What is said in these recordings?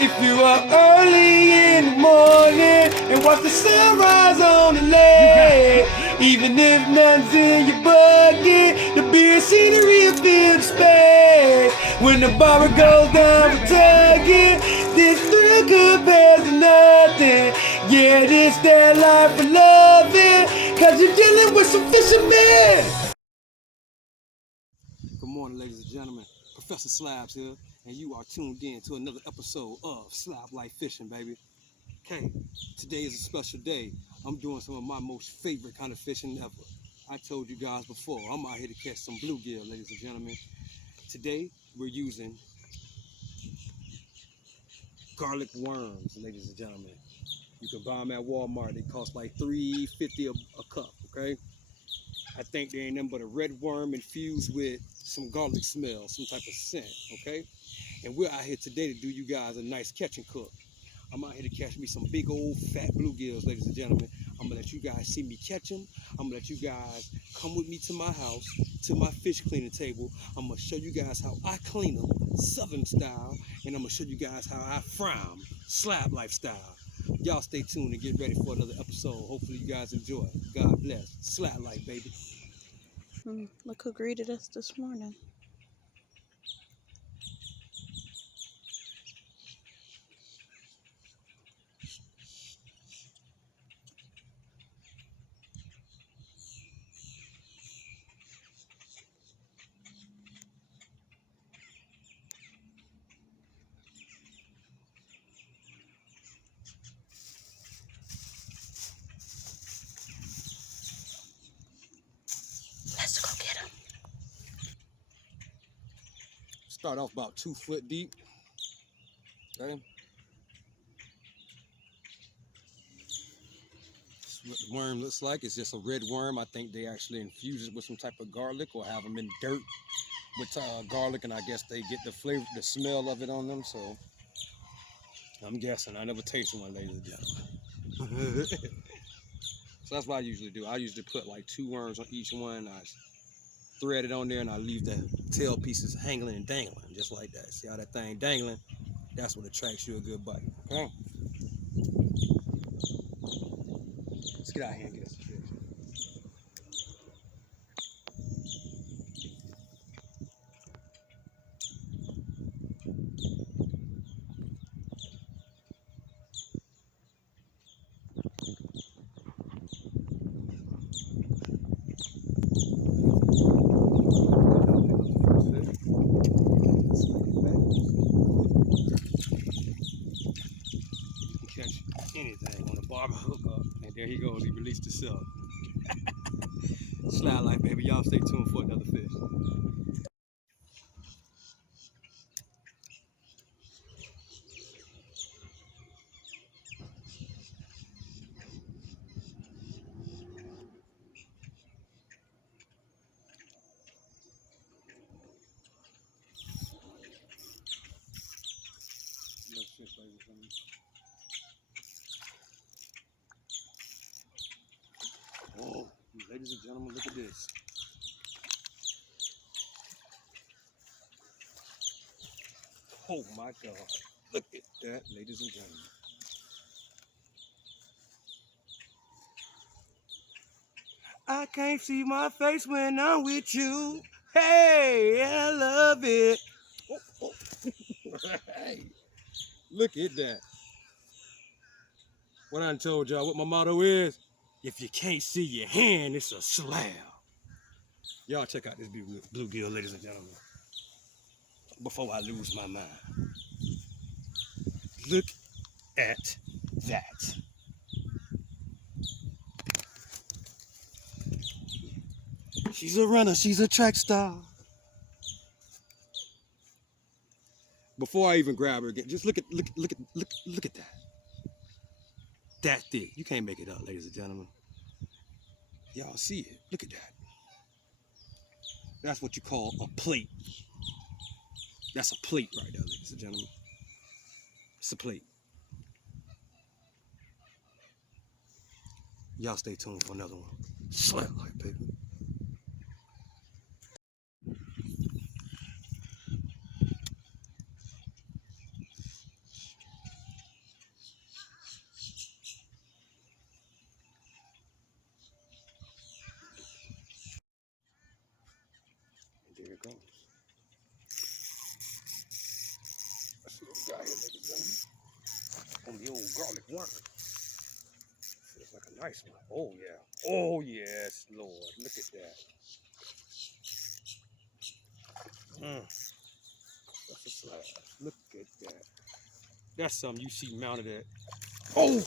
If you are early in the morning and watch the sunrise on the lake, even if nothing's in your bucket, the beer scenery will fill the space. When the bar goes down for tugging, this thrill compares to nothing. Yeah, this that life for loving, cause you're dealing with some fishermen. Good morning, ladies and gentlemen. Professor Slabz here, and you are tuned in to another episode of Slablyfe Fishing, baby. Okay, today is a special day. I'm doing some of my most favorite kind of fishing ever. I told you guys before, I'm out here to catch some bluegill, ladies and gentlemen. Today, we're using garlic worms, ladies and gentlemen. You can buy them at Walmart. They cost like $3.50 a cup, okay? I think they ain't nothing but a red worm infused with some garlic smell, some type of scent, okay? And we're out here today to do you guys a nice catch and cook. I'm out here to catch me some big old fat bluegills, ladies and gentlemen. I'm gonna let you guys see me catch them. I'm gonna let you guys come with me to my house, to my fish cleaning table. I'm gonna show you guys how I clean them, Southern style, and I'm gonna show you guys how I fry them, Slablyfe style. Y'all stay tuned and get ready for another episode. Hopefully you guys enjoy. God bless. Slablyfe, baby. Look who greeted us this morning. Let's go get him. Start off about 2 foot deep. Okay. That's what the worm looks like. It's just a red worm. I think they actually infuse it with some type of garlic or have them in dirt with garlic, and I guess they get the flavor, the smell of it on them. So I'm guessing. I never tasted one, ladies and gentlemen. So that's what I usually do. I usually put like 2 worms on each one. I thread it on there and I leave the tail pieces hanging and dangling, just like that. See how that thing dangling? That's what attracts you a good bite. Okay? Let's get out here and get us a fish. Catch anything on a barber hookup, and there he goes. He released himself. Slablyfe, baby. Y'all stay tuned for another fish. Another fish, ladies and gentlemen. Oh, ladies and gentlemen, look at this. Oh my God. Look at that, ladies and gentlemen. I can't see my face when I'm with you. Hey, I love it. Oh, oh. Hey, look at that. What I told y'all, what my motto is? If you can't see your hand, it's a slab. Y'all check out this bluegill, ladies and gentlemen, before I lose my mind. Look at that. She's a runner, she's a track star. Before I even grab her again, just look at that. That thick. You can't make it up, ladies and gentlemen. Y'all see it. Look at that. That's what you call a plate. That's a plate right there, ladies and gentlemen. It's a plate. Y'all stay tuned for another one. Slablyfe, baby. There it goes. That's a little guy here, ladies and gentlemen. On the old garlic worm. Feels like a nice one. Oh yeah. Oh yes, Lord. Look at that. That's a slab. Look at that. That's something you see mounted at. Oh!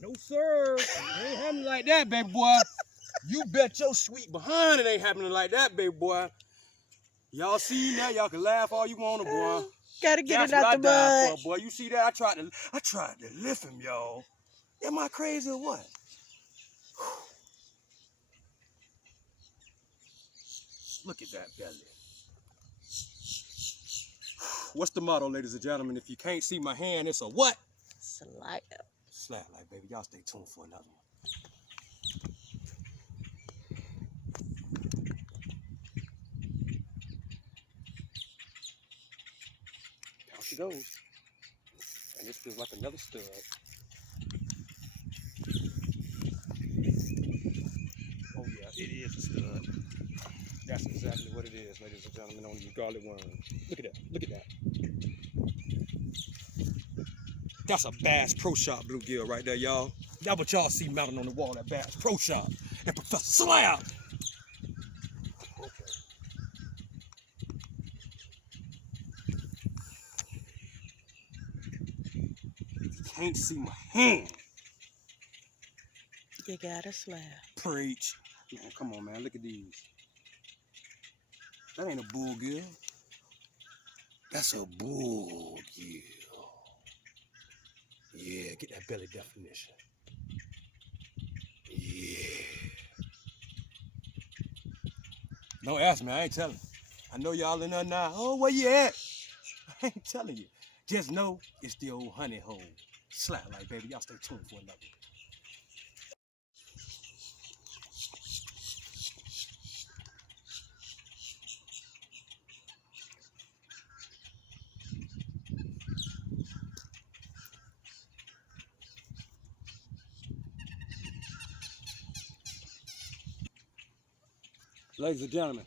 No, sir. It ain't happening like that, baby boy. You bet your sweet behind it ain't happening like that, baby boy. Y'all see now? Y'all can laugh all you want, boy. Gotta get That's it out what the I died mud. for, boy. You see that? I tried to lift him, y'all. Am I crazy or what? Look at that belly. What's the motto, ladies and gentlemen? If you can't see my hand, it's a what? Slab. Slablyfe, baby. Y'all stay tuned for another one. Down she goes. And this feels like another stud. Oh yeah, it is a stud. That's exactly what it is, ladies and gentlemen, on these garlic worms. Look at that. Look at that. That's a Bass Pro Shop bluegill right there, y'all. That's what y'all see mounted on the wall at Bass Pro Shop and Pro-Fessor Slab. Okay. You can't see my hand. You got a slab. Preach. Man, come on, man. Look at these. That ain't a bluegill. That's a bluegill. Yeah, get that belly definition. Yeah. Don't ask me, I ain't telling. I know y'all in there now. Oh, where you at? I ain't telling you. Just know it's the old honey hole. Slablyfe, baby. Y'all stay tuned for another. Ladies and gentlemen,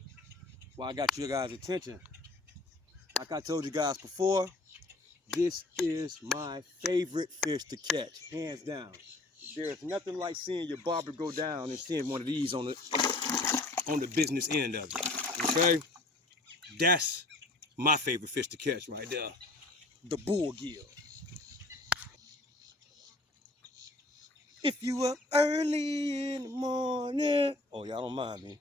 well, I got your guys' attention. Like I told you guys before, this is my favorite fish to catch, hands down. There's nothing like seeing your barber go down and seeing one of these on the business end of it. Okay? That's my favorite fish to catch right there. The bluegill. If you up early in the morning. Oh, y'all don't mind me.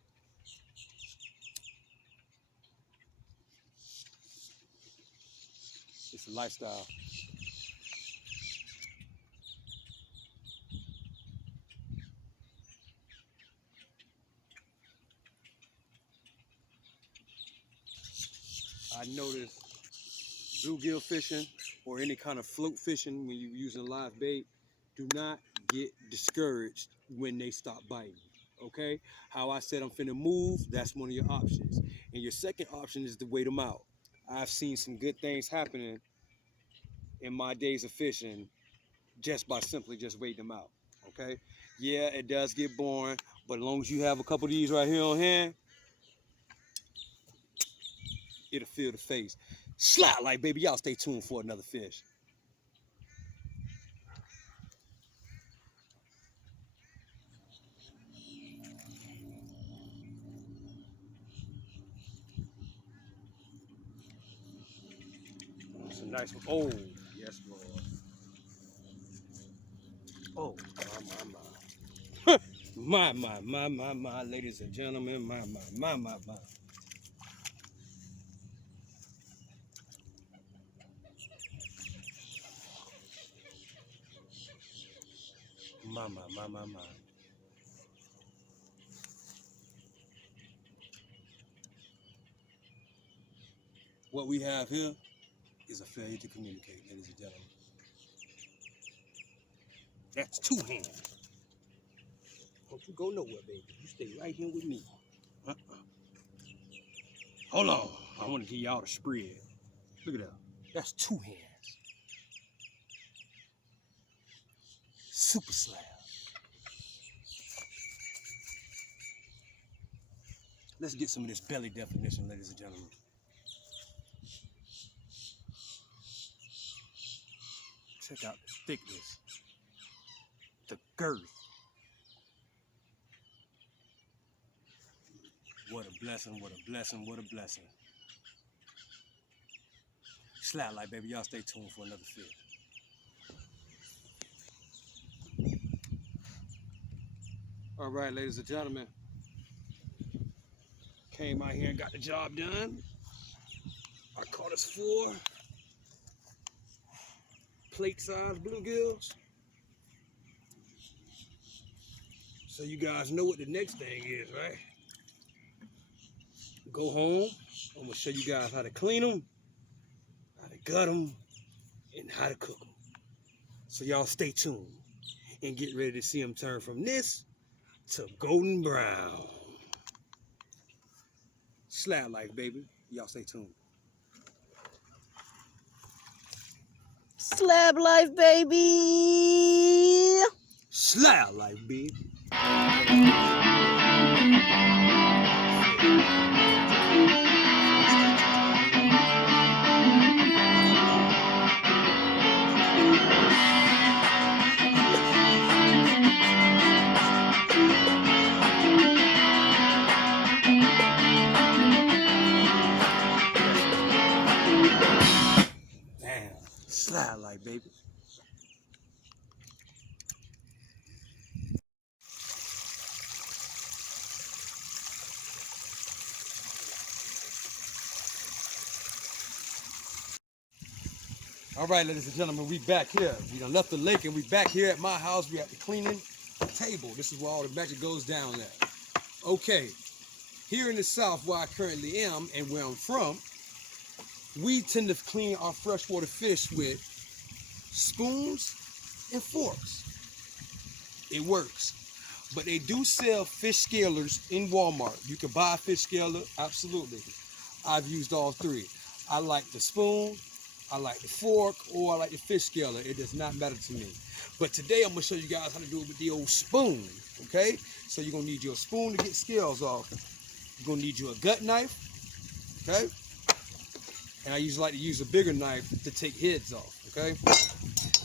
It's a lifestyle. I noticed bluegill fishing or any kind of float fishing when you're using live bait, do not get discouraged when they stop biting. Okay? How I said I'm finna move, that's one of your options. And your second option is to wait them out. I've seen some good things happening in my days of fishing just by simply just waiting them out. Okay? Yeah, it does get boring, but as long as you have a couple of these right here on hand, it'll fill the face. Slablyfe, baby, y'all stay tuned for another fish. It's a nice one. Oh, yes, Lord. Oh, my, my, ladies and gentlemen, my. My. What we have here is a failure to communicate, ladies and gentlemen. That's two hands. Don't you go nowhere, baby. You stay right here with me. Hold on. I want to give y'all the spread. Look at that. That's two hands. Super slab. Let's get some of this belly definition, ladies and gentlemen. Check out the thickness, the girth. What a blessing, what a blessing, what a blessing. Slablyfe, baby, y'all stay tuned for another fit. All right, ladies and gentlemen. Came out here and got the job done. I caught us 4 plate-sized bluegills. So you guys know what the next thing is, right? Go home. I'm gonna show you guys how to clean them, how to gut them, and how to cook them. So y'all stay tuned and get ready to see them turn from this to golden brown. Slablyfe, baby. Y'all stay tuned. Slablyfe, baby. Slablyfe, baby. Damn, Slablyfe, baby. All right, ladies and gentlemen, we back here. We done left the lake and we back here at my house. We at the cleaning table. This is where all the magic goes down at. Okay, here in the South, where I currently am and where I'm from, we tend to clean our freshwater fish with spoons and forks. It works. But they do sell fish scalers in Walmart. You can buy a fish scaler, absolutely. I've used all 3. I like the spoon, I like the fork, or I like the fish scaler. It does not matter to me. But today I'm gonna show you guys how to do it with the old spoon, okay? So you're gonna need your spoon to get scales off. You're gonna need your gut knife, okay? And I usually like to use a bigger knife to take heads off, okay?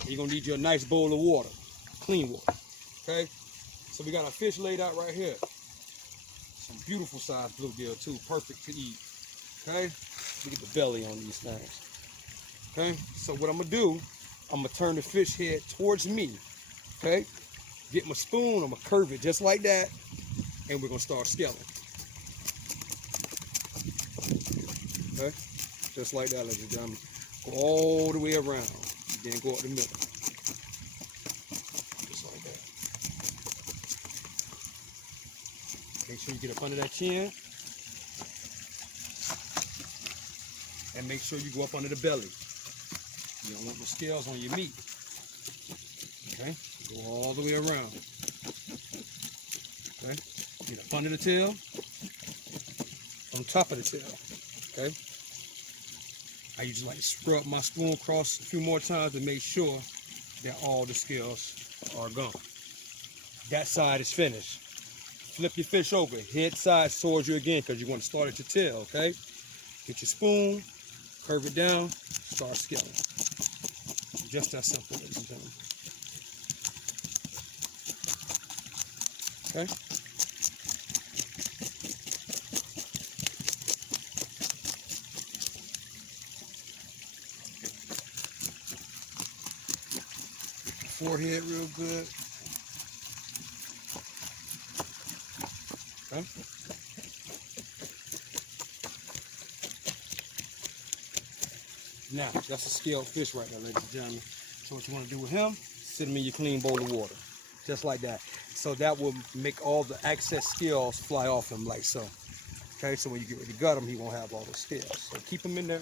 And you're gonna need your nice bowl of water, clean water, okay? So we got our fish laid out right here. Some beautiful sized bluegill too, perfect to eat, okay? Look at the belly on these things. Okay, so what I'm gonna do, I'm gonna turn the fish head towards me, okay? Get my spoon, I'm gonna curve it just like that, and we're gonna start scaling. Okay, just like that, ladies and gentlemen. Go all the way around, then go up the middle. Just like that. Make sure you get up under that chin, and make sure you go up under the belly. You don't want no scales on your meat. Okay? Go all the way around. Okay? Get up under the tail, on top of the tail. Okay? I usually like to scrub my spoon across a few more times to make sure that all the scales are gone. That side is finished. Flip your fish over, head sides towards you again because you want to start at your tail, okay? Get your spoon, curve it down, start scaling. Just that simple, ladies and gentlemen. Okay? Forehead real good. Okay? Now, that's a scaled fish right there, ladies and gentlemen. So what you want to do with him, sit him in your clean bowl of water. Just like that. So that will make all the excess scales fly off him like so. Okay, so when you get ready to gut him, he won't have all those scales. So keep him in there.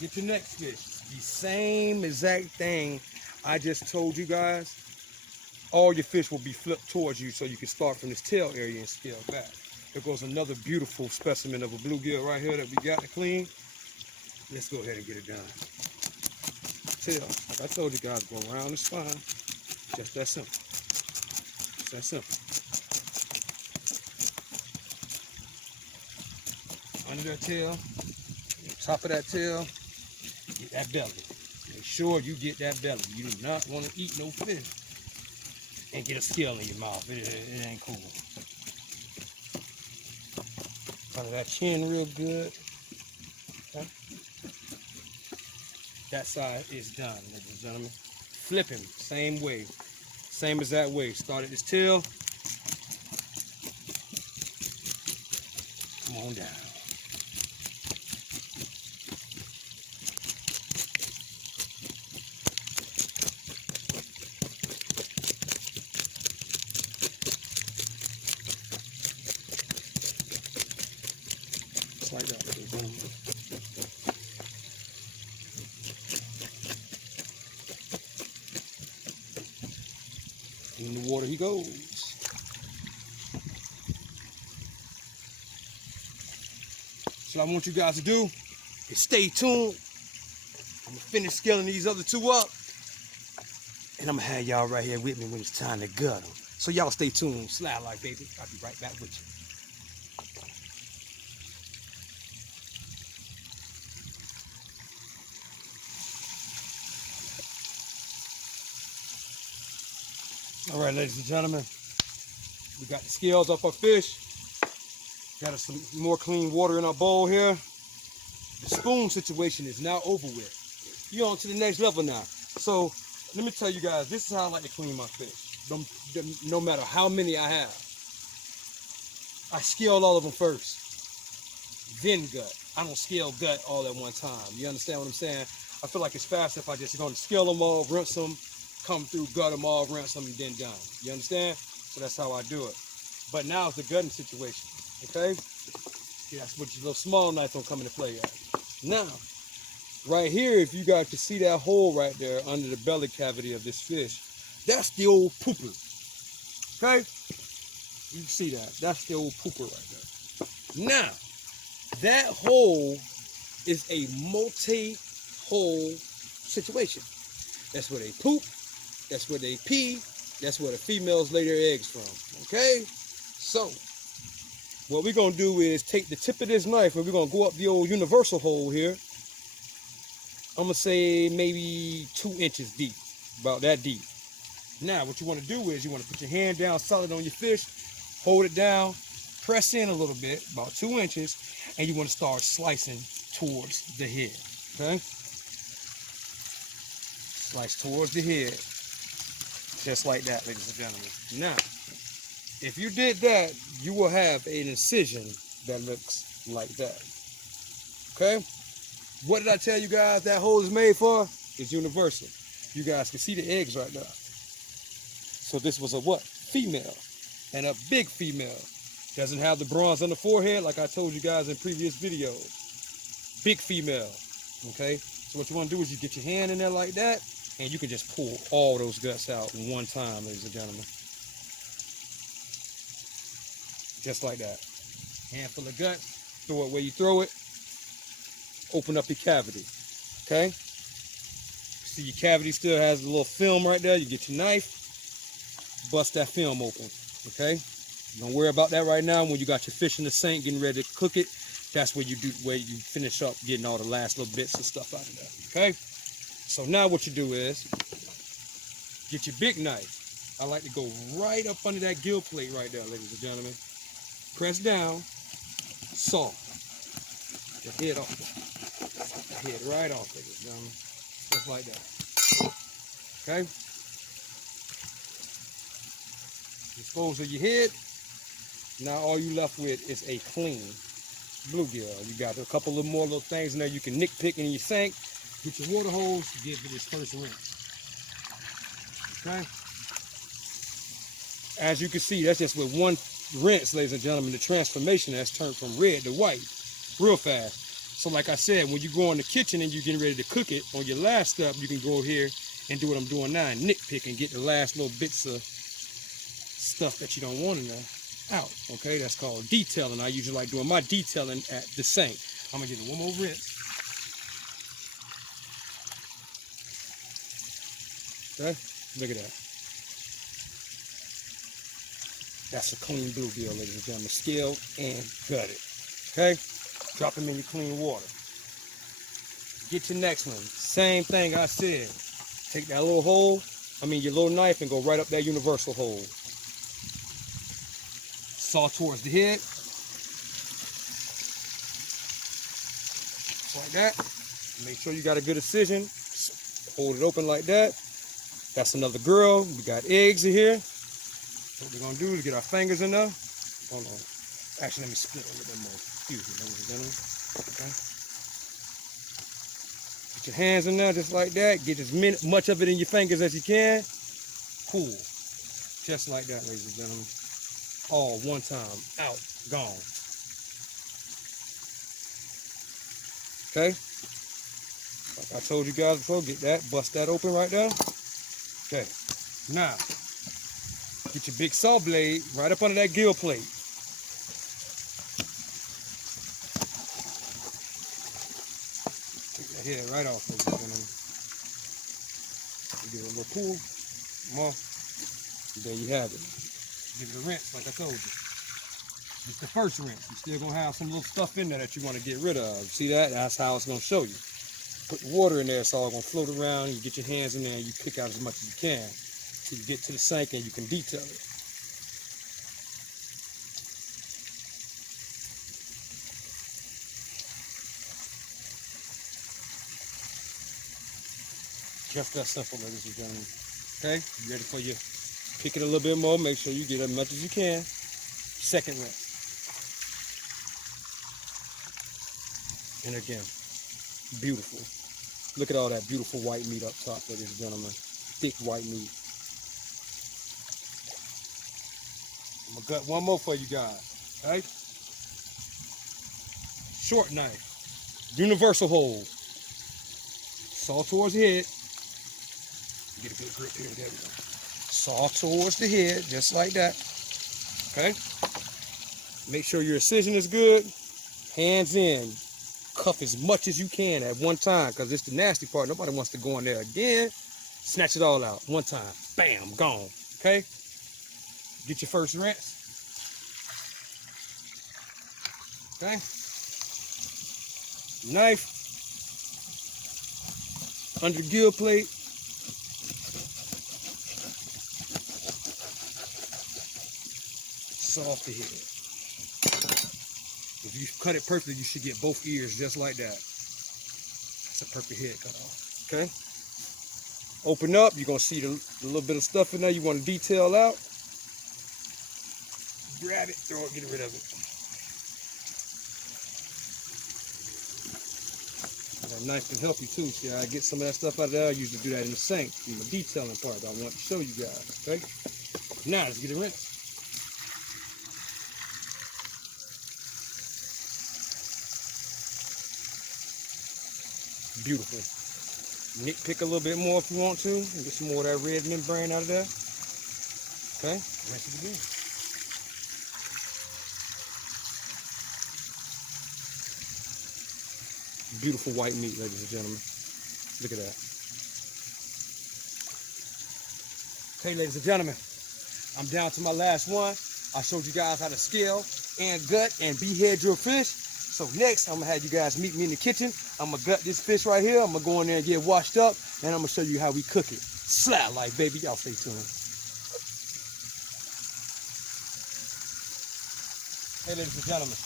Get your next fish. The same exact thing I just told you guys. All your fish will be flipped towards you so you can start from this tail area and scale back. There goes another beautiful specimen of a bluegill right here that we got to clean. Let's go ahead and get it done. Tail, like I told you guys, go around the spine. Just that simple. Just that simple. under that tail, top of that tail, get that belly. Make sure you get that belly. You do not want to eat no fish and get a scale in your mouth. It ain't cool. Under that chin real good. Okay. That side is done, ladies and gentlemen. Flip him, same way. Same as that way. Start at this tail. Come on down. Just like that. In the water he goes. So what I want you guys to do is stay tuned. I'm gonna finish scaling these other two up, and I'm gonna have y'all right here with me when it's time to gut them. So y'all stay tuned. Slablyfe, baby. I'll be right back with you. All right, ladies and gentlemen, we got the scales off our fish. Got us some more clean water in our bowl here. The spoon situation is now over with. You're on to the next level now. So let me tell you guys, this is how I like to clean my fish. No matter how many I have, I scale all of them first, then gut. I don't scale gut all at one time. You understand what I'm saying? I feel like it's faster if I just go and scale them all, rinse them, come through, gut them all, rinse them, and then done. You understand? So that's how I do it. But now it's the gutting situation. Okay? Yeah, that's what your little small knife don't come into play at. Now, right here, if you guys can see that hole right there under the belly cavity of this fish, that's the old pooper. Okay? You can see that. That's the old pooper right there. Now, that hole is a multi-hole situation. That's where they poop. That's where they pee. That's where the females lay their eggs from. Okay? So, what we're going to do is take the tip of this knife and we're going to go up the old universal hole here. I'm going to say maybe 2 inches deep, about that deep. Now, what you want to do is you want to put your hand down solid on your fish, hold it down, press in a little bit, about 2 inches, and you want to start slicing towards the head, okay? Slice towards the head, just like that, ladies and gentlemen. Now, if you did that, you will have an incision that looks like that. Okay? What did I tell you guys that hole is made for? It's universal. You guys can see the eggs right there. So this was a what? Female. And a big female. Doesn't have the bronze on the forehead like I told you guys in previous videos. Big female. Okay? So what you want to do is you get your hand in there like that, and you can just pull all those guts out in one time, ladies and gentlemen. Just like that. Handful of guts, throw it where you throw it, open up your cavity, okay? See your cavity still has a little film right there. You get your knife, bust that film open, okay? Don't worry about that right now. When you got your fish in the sink, getting ready to cook it, that's where you finish up getting all the last little bits and stuff out of there, okay? So now what you do is, get your big knife. I like to go right up under that gill plate right there, ladies and gentlemen. Press down, saw the head off. The head right off, ladies and gentlemen. Just like that. Okay? Dispose of your head. Now all you left with is a clean bluegill. You got a couple of more little things in there you can nitpick in your sink. Get your water hose to give it its first rinse. Okay? As you can see, that's just with one rinse, ladies and gentlemen, the transformation has turned from red to white real fast. So like I said, when you go in the kitchen and you're getting ready to cook it, on your last step, you can go here and do what I'm doing now and nitpick and get the last little bits of stuff that you don't want in there out. Okay, that's called detailing. I usually like doing my detailing at the sink. I'm gonna give it one more rinse. Okay, look at that. That's a clean bluegill, ladies and gentlemen, scaled and gutted. Okay, Drop them in your clean water. Get your next one. Same thing I said. Take that little hole, your little knife, and go right up that universal hole. Saw towards the head. Just like that. Make sure you got a good incision. Hold it open like that. That's another girl. We got eggs in here. What we're gonna do is get our fingers in there. Hold on. Actually, let me split a little bit more. Excuse me, ladies and gentlemen. Okay. Get your hands in there just like that. Get as much of it in your fingers as you can. Cool. Just like that, ladies and gentlemen. All one time. Out. Gone. Okay. Like I told you guys before, get that. Bust that open right there. Okay. Now, get your big saw blade right up under that gill plate. Take that head right off. Give it a little pull. Come on. And there you have it. Give it a rinse like I told you. It's the first rinse. You're still going to have some little stuff in there that you want to get rid of. See that? That's how it's going to show you. Put the water in there, it's all going to float around. You get your hands in there and you pick out as much as you can. So you get to the sink and you can detail it. Just that simple, ladies and gentlemen. Okay, you ready for your pick it a little bit more, make sure you get as much as you can. Second rinse. And again, beautiful. Look at all that beautiful white meat up top, ladies and gentlemen. Thick white meat. I'm gonna gut one more for you guys. Okay? Short knife. Universal hole. Saw towards the head. Get a good grip here. There we go. Saw towards the head, just like that. Okay? Make sure your incision is good. Hands in. Cuff as much as you can at one time, because it's the nasty part. Nobody wants to go in there again. Snatch it all out. One time. Bam. Gone. Okay? Get your first rinse. Okay? Knife. Under the gill plate. Saw off the head. If you cut it perfectly, you should get both ears just like that. That's a perfect head cut off. Okay? Open up, you're going to see the little bit of stuff in there you want to detail out. Grab it, throw it, get rid of it. That knife can help you too. See, I get some of that stuff out of there. I usually do that in the sink, in the detailing part. I want to show you guys. Okay? Now, let's get it rinsed. Beautiful. Nitpick a little bit more if you want to, and get some more of that red membrane out of there. Okay, rinse it again. Beautiful white meat, ladies and gentlemen. Look at that. Okay, ladies and gentlemen, I'm down to my last one. I showed you guys how to scale and gut and behead your fish. So next, I'm gonna have you guys meet me in the kitchen. I'm gonna gut this fish right here. I'm gonna go in there and get washed up, and I'm gonna show you how we cook it. Slablyfe, baby. Y'all stay tuned. Hey, ladies and gentlemen,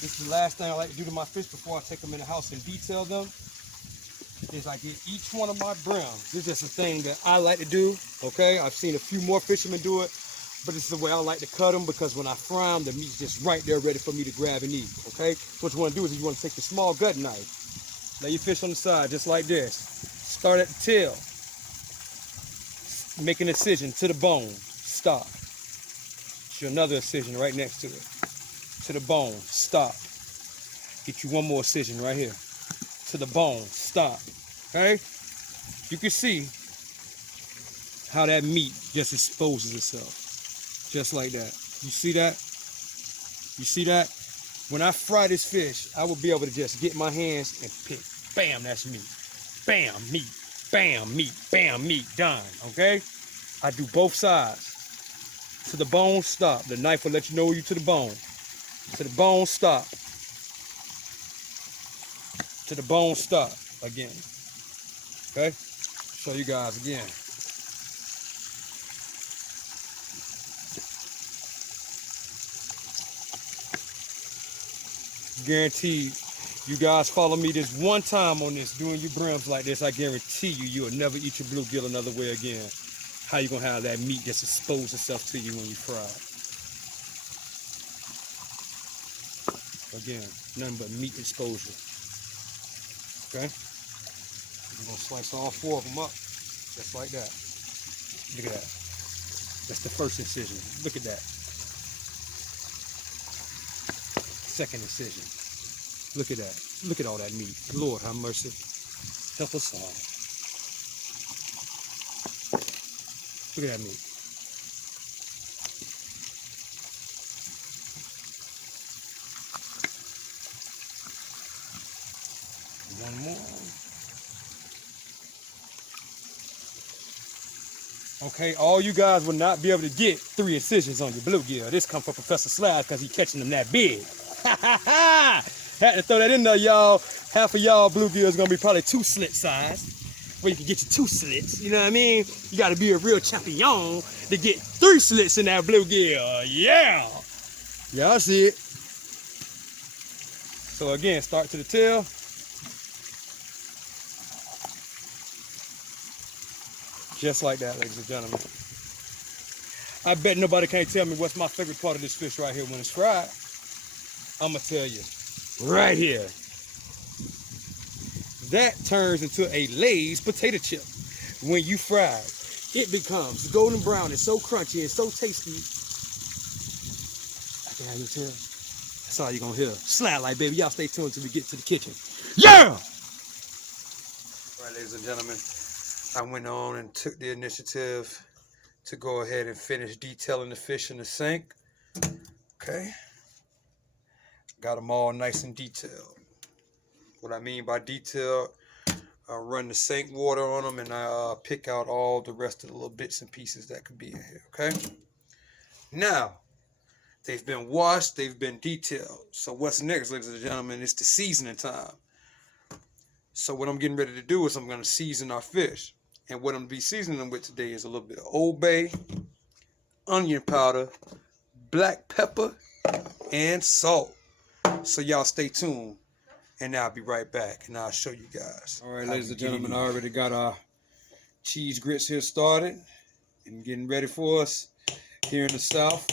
this is the last thing I like to do to my fish before I take them in the house and detail them. Is I get each one of my brims. This is just a thing that I like to do. Okay, I've seen a few more fishermen do it, but this is the way I like to cut them, because when I fry them, the meat's just right there ready for me to grab and eat. Okay, so what you want to do is you want to take the small gut knife. Lay your fish on the side just like this. Start at the tail. Make an incision to the bone. Stop. Show another incision right next to it. To the bone. Stop. Get you one more incision right here. To the bone. Stop. Okay? You can see how that meat just exposes itself. Just like that. You see that? You see that? When I fry this fish, I will be able to just get my hands and pick. Bam, that's meat. Bam, meat. Bam, meat. Bam, meat. Done. Okay? I do both sides. To the bone, stop. The knife will let you know you're to the bone. To the bone, stop. to the bone stop again. Okay? Show you guys again. Guaranteed, you guys follow me this one time on this, doing your brims like this, I guarantee you, you'll never eat your bluegill another way again. How you gonna have that meat just expose itself to you when you fry it? Again, nothing but meat exposure. Okay? We're gonna slice all 4 of them up, just like that. Look at that. That's the first incision. Look at that. Second incision. Look at that. Look at all that meat. Lord have mercy. Help us all. Look at that meat. One more. Okay, all you guys will not be able to get 3 incisions on your bluegill. This come from Professor Slabz because he's catching them that big. Ha ha ha! Had to throw that in there, y'all. Half of y'all bluegill is gonna be probably 2 slit size, where you can get your 2 slits. You know what I mean? You gotta be a real champion to get 3 slits in that bluegill. Yeah! Y'all see it. So again, start to the tail. Just like that, ladies and gentlemen. I bet nobody can't tell me what's my favorite part of this fish right here when it's fried. I'm gonna tell you, right here. That turns into a Lay's potato chip. When you fry it, it becomes golden brown and so crunchy and so tasty. I can have you tell. That's all you're gonna hear. Slablyfe, baby. Y'all stay tuned till we get to the kitchen. Yeah! All right, ladies and gentlemen. I went on and took the initiative to go ahead and finish detailing the fish in the sink. Okay. Got them all nice and detailed. What I mean by detailed, I run the sink water on them and I pick out all the rest of the little bits and pieces that could be in here, okay? Now, they've been washed, they've been detailed. So what's next, ladies and gentlemen, it's the seasoning time. So what I'm getting ready to do is I'm gonna season our fish. And what I'm gonna be seasoning them with today is a little bit of Old Bay, onion powder, black pepper, and salt. So y'all stay tuned, and I'll be right back, and I'll show you guys. All right, ladies and gentlemen, I already got our cheese grits here started and getting ready for us. Here in the South,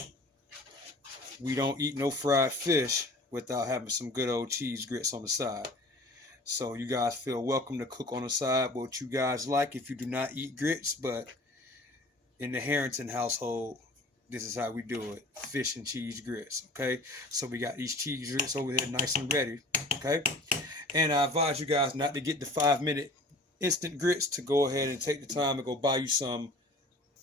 we don't eat no fried fish without having some good old cheese grits on the side. So you guys feel welcome to cook on the side what you guys like if you do not eat grits, but in the Harrington household, this is how we do it. Fish and cheese grits, okay? So we got these cheese grits over here nice and ready, okay? And I advise you guys not to get the 5-minute instant grits, to go ahead and take the time and go buy you some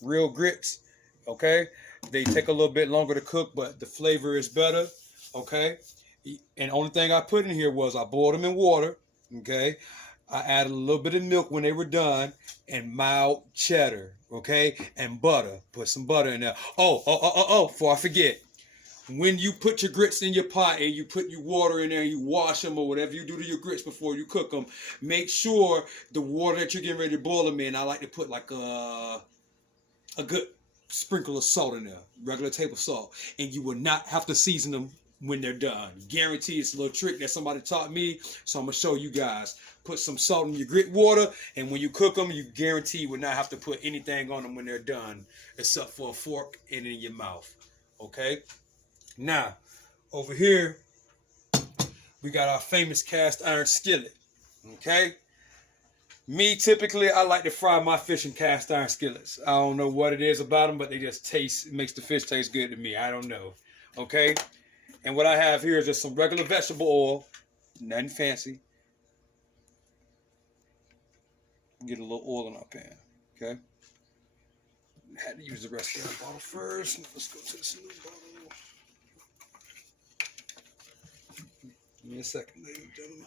real grits, okay? They take a little bit longer to cook, but the flavor is better, okay? And the only thing I put in here was I boiled them in water, okay? I added a little bit of milk when they were done, and mild cheddar, okay? And butter. Put some butter in there. Oh, before I forget. When you put your grits in your pot and you put your water in there and you wash them or whatever you do to your grits before you cook them, make sure the water that you're getting ready to boil them in, I like to put like a good sprinkle of salt in there, regular table salt, and you will not have to season them when they're done. Guarantee it's a little trick that somebody taught me, so I'm gonna show you guys. Put some salt in your grit water, and when you cook them, you guarantee you will not have to put anything on them when they're done, except for a fork and in your mouth. Okay? Now, over here, we got our famous cast iron skillet. Okay? Me, typically, I like to fry my fish in cast iron skillets. I don't know what it is about them, but they just taste, it makes the fish taste good to me. I don't know. Okay? And what I have here is just some regular vegetable oil. Nothing fancy. Get a little oil in our pan. Okay? Had to use the rest of the bottle first. Let's go to this new bottle. Give me a second, ladies and gentlemen.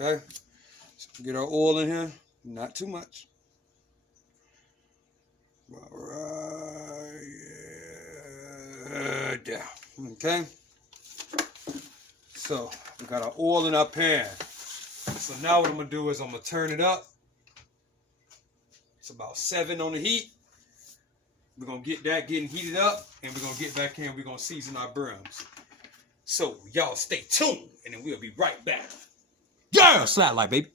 Okay? So get our oil in here. Not too much. Right. Yeah. Okay? So we got our oil in our pan. So now what I'm gonna do is I'm gonna turn it up. It's about 7 on the heat. We're gonna get that getting heated up, and we're gonna get back in. We're gonna season our brims. So y'all stay tuned, and then we'll be right back. Yeah, Slablyfe, baby.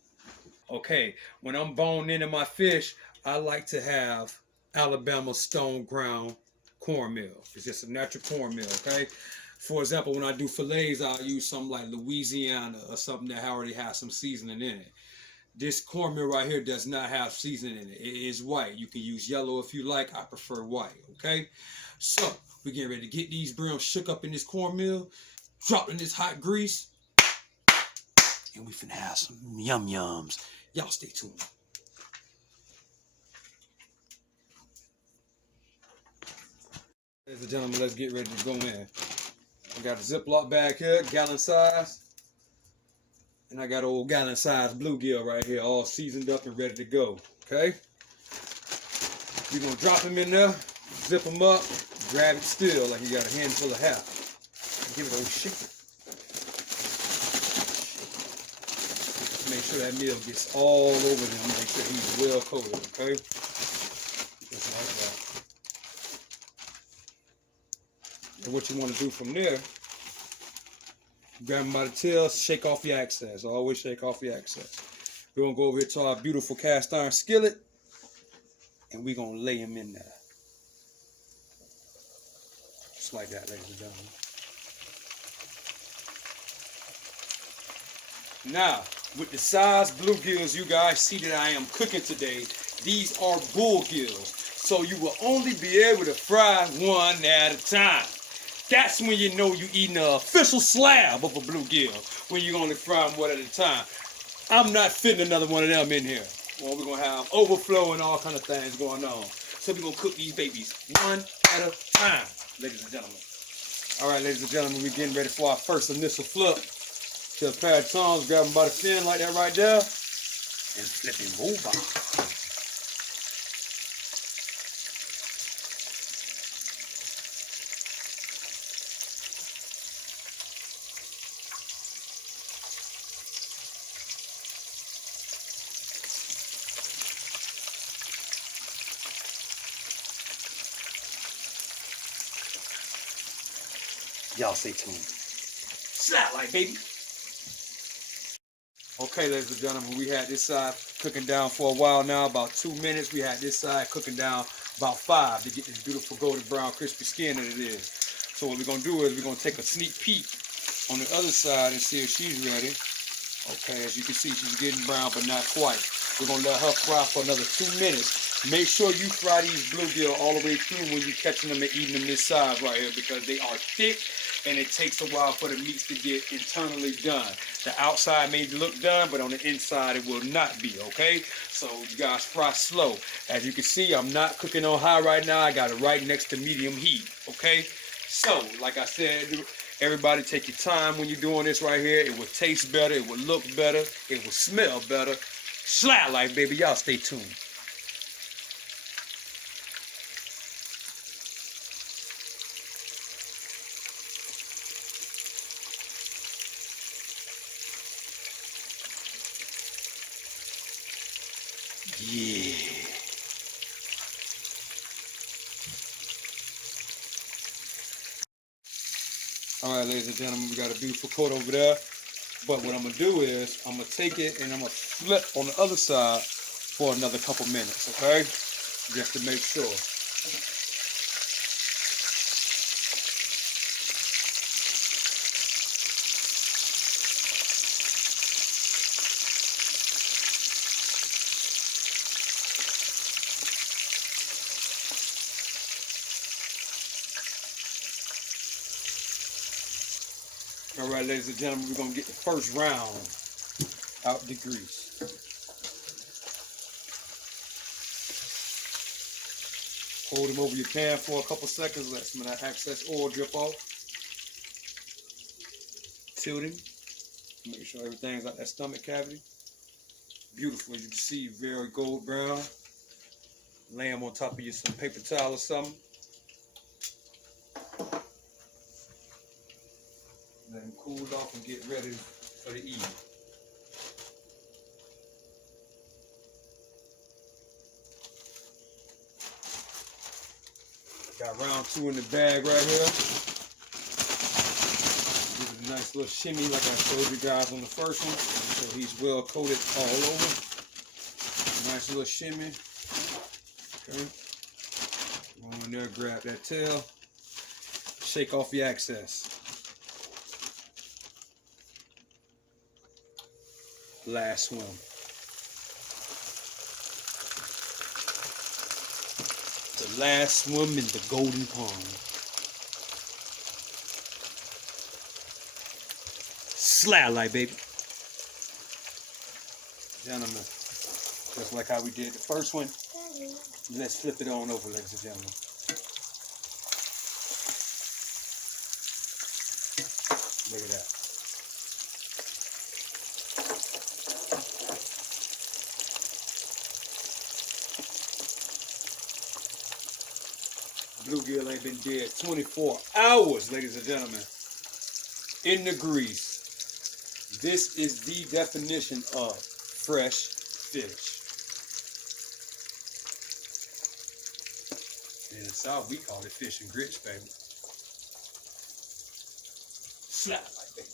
Okay, when I'm boning in my fish, I like to have Alabama stone ground cornmeal. It's just a natural cornmeal, okay? For example, when I do fillets, I'll use something like Louisiana or something that already has some seasoning in it. This cornmeal right here does not have seasoning in it. It is white. You can use yellow if you like. I prefer white, okay? So, we're getting ready to get these brims shook up in this cornmeal, dropped in this hot grease, and we finna have some yum-yums. Y'all stay tuned. Ladies and gentlemen, let's get ready to go in. I got a Ziploc bag here, gallon size. And I got an old gallon size bluegill right here, all seasoned up and ready to go. Okay? You're going to drop him in there, zip him up, grab it still like you got a handful of half. Give it a shake. Make sure that meal gets all over him. Make sure he's well coated, okay? Just like that. And what you want to do from there, grab him by the tail, shake off the excess. Always shake off the excess. We're going to go over here to our beautiful cast iron skillet, and we're going to lay him in there. Just like that, ladies and gentlemen. Now, with the size bluegills you guys see that I am cooking today, these are bullgills. So you will only be able to fry one at a time. That's when you know you're eating an official slab of a bluegill, when you're only fry them one at a time. I'm not fitting another one of them in here. Well, we're going to have overflow and all kind of things going on. So we're going to cook these babies one at a time, ladies and gentlemen. All right, ladies and gentlemen, we're getting ready for our first initial flip. To a pair of tongs, grab them by the fin like that right there, and flip him over. Y'all stay tuned. Slablyfe, baby. Okay, ladies and gentlemen, we had this side cooking down for a while now, about 2 minutes. We had this side cooking down about 5 to get this beautiful golden brown crispy skin that it is. So what we're going to do is we're going to take a sneak peek on the other side and see if she's ready. Okay, as you can see, she's getting brown, but not quite. We're going to let her fry for another 2 minutes. Make sure you fry these bluegill all the way through when you're catching them and eating them this side right here, because they are thick and it takes a while for the meats to get internally done. The outside may look done, but on the inside it will not be, okay? So you guys fry slow. As you can see, I'm not cooking on high right now. I got it right next to medium heat, okay? So, like I said, everybody take your time when you're doing this right here. It will taste better. It will look better. It will smell better. Slablyfe, baby. Y'all stay tuned. Yeah. All right, ladies and gentlemen, we got a beautiful coat over there. But what I'm going to do is I'm going to take it and I'm going to flip on the other side for another couple minutes, okay? Just to make sure. All right, ladies and gentlemen, we're going to get the first round out the grease. Hold them over your pan for a couple seconds. Let some of that excess oil drip off. Tilt him. Make sure everything's out that stomach cavity. Beautiful, as you can see, very gold brown. Lay them on top of you some paper towel or something. Let them cool off and get ready for the evening. Got round 2 in the bag right here. Give it a nice little shimmy like I showed you guys on the first one. So he's well coated all over. Nice little shimmy. Okay. Go in there, grab that tail. Shake off the excess. Last swim. The last swim in the golden pond. Slablyfe, baby. Gentlemen, just like how we did the first one, let's flip it on over, ladies and gentlemen. Look at that. Bluegill ain't been dead 24 hours, ladies and gentlemen. In the grease. This is the definition of fresh fish. In the South, we call it fish and grits, baby. Slablyfe, baby.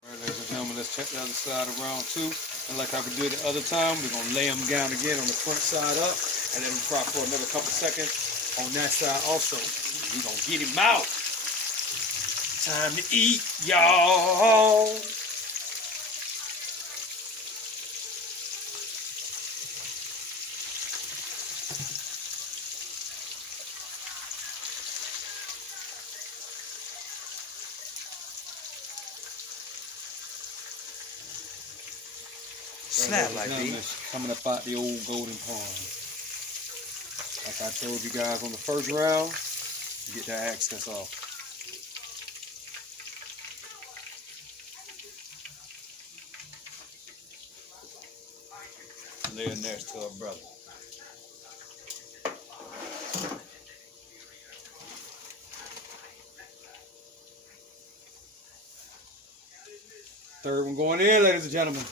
All right, ladies and gentlemen, let's check the other side of round 2. And like how we did the other time, we're going to lay them down again on the front side up. And let him fry for another couple seconds on that side also. We're going to get him out. Time to eat, y'all. Slablyfe, coming up out the old golden pond. Like I told you guys on the first round, get that excess off. Laying next to her brother. Third one going in, ladies and gentlemen.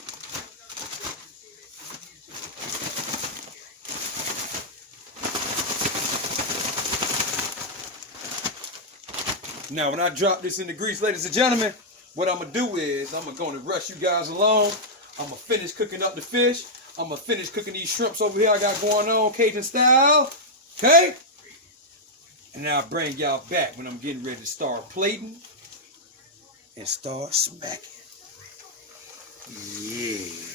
Now, when I drop this in the grease, ladies and gentlemen, what I'm going to do is I'm going to rush you guys along. I'm going to finish cooking up the fish. I'm going to finish cooking these shrimps over here I got going on, Cajun style. Okay? And then I'll bring y'all back when I'm getting ready to start plating and start smacking. Yeah.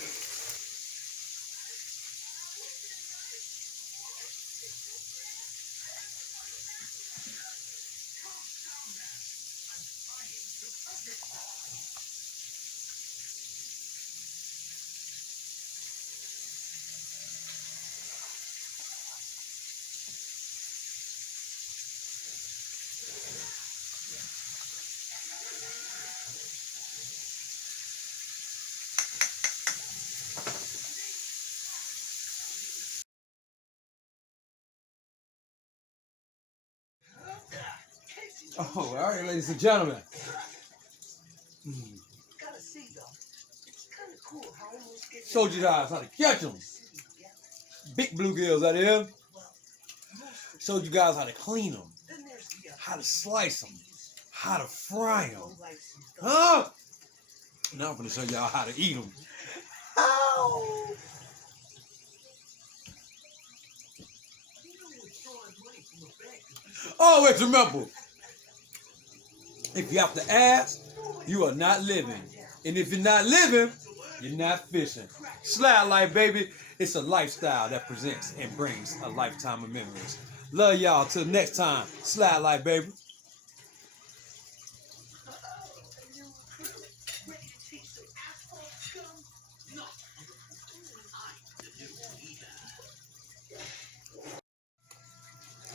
Oh, all right, ladies and gentlemen. Showed you guys how to catch them. Big bluegills out here. Showed you guys how to clean them, how to slice them, how to fry them. Huh? Now I'm going to show y'all how to eat them. Ow! Always remember, if you have to ask, you are not living. And if you're not living, you're not fishing. Slablyfe, baby. It's a lifestyle that presents and brings a lifetime of memories. Love y'all. Till next time. Slablyfe, baby.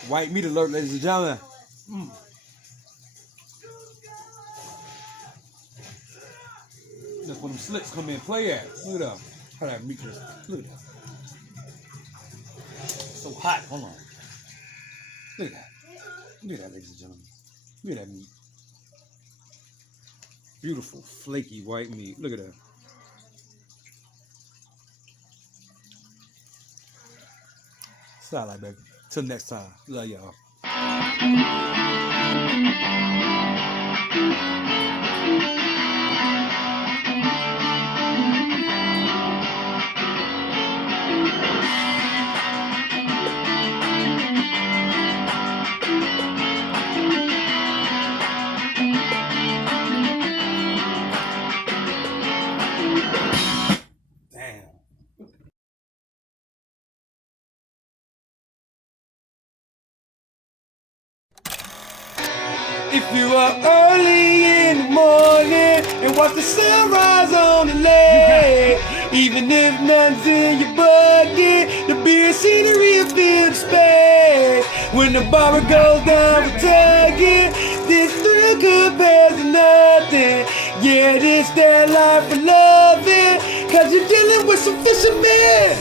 White meat alert, ladies and gentlemen. That's when them slicks come in and play at. Look at that. How that meat is. Look at that. It's so hot. Hold on. Look at that. Look at that, ladies and gentlemen. Look at that meat. Beautiful, flaky white meat. Look at that. Slablyfe, baby. Till next time. Love y'all. Damn. If you are early in the morning and watch the sunrise on the lake, even if none's in your bucket, the beer scenery will fill the space. When the bar goes down for tugging, this thrill compares to nothing. Yeah, this that life for loving, 'cause you're dealing with some fishermen.